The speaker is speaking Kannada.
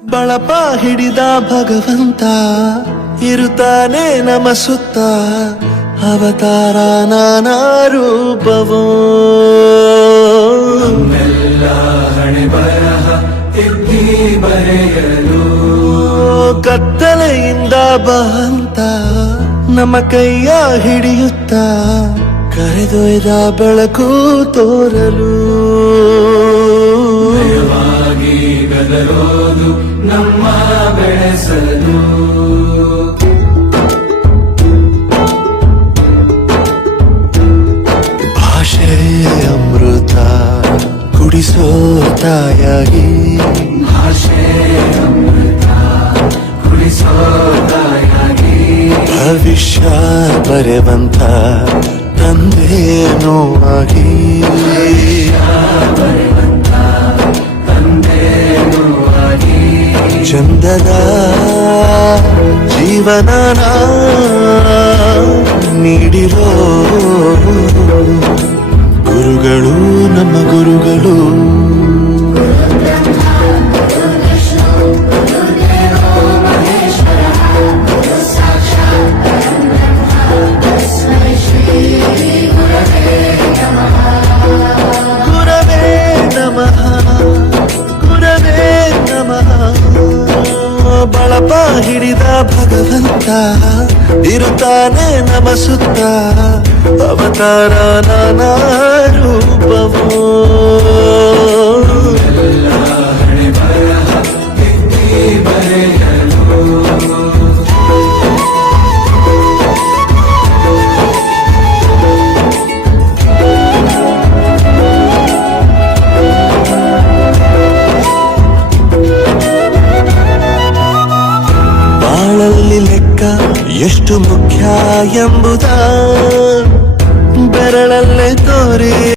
ಬಳಪ ಹಿಡಿದ ಭಗವಂತ ಇರುತ್ತಾನೆ ನಮ ಸುತ್ತ ಅವತಾರ ನಾನಾ ರೂಪವೋ ನಮ್ಮೆಲ್ಲ ಹಣೆ ಬರಹ ತಿದ್ದಿ ಬರೆಯಲು ಕತ್ತಲೆಯಿಂದ ಬಂತ ನಮ್ಮ ಕೈಯ ಹಿಡಿಯುತ್ತ ಕರೆದೊಯ್ದ ಬೆಳಕು ತೋರಲು ಭಯವಾಗಿ ಗದರೋದು ನಮ್ಮ ಬೆಳೆಸಲು ಭಾಷೆ ಅಮೃತ ಕುಡಿಸೋ ತಾಯಾಗಿ ಭಾಷೆ ಅಮೃತ ಕುಡಿಸೋ ತಾಯಾಗಿ ಭವಿಷ್ಯ ಬರೆವಂತ ತಂದೆನೂ ಆಗಿ ತಂದೆನೂ ಆಗಿ ಚಂದದ ಜೀವನನ ನೀಡಿರೋ ಗುರುಗಳು ನಮ್ಮ ಗುರುಗಳು ಗುರವೇ ನಮಃ ಗುರವೇ ನಮಃ ಬಳಪ ಹಿಡಿದ ಭಗವಂತ ಇರುತ್ತಾನೆ ನಮ ಸುತ್ತ ಅವತಾರ ನಾನಾ ರೂಪವೋ ಹಣೆ ಬರಹ ತಿದ್ದಿ ಬರೆಯಲು ಬಾಳಲ್ಲಿ ಲೆಕ್ಕ ಎಷ್ಟು ಮುಖ್ಯ ಎಂಬುದ ಬೆರಳಲ್ಲೇ ತೋರಿ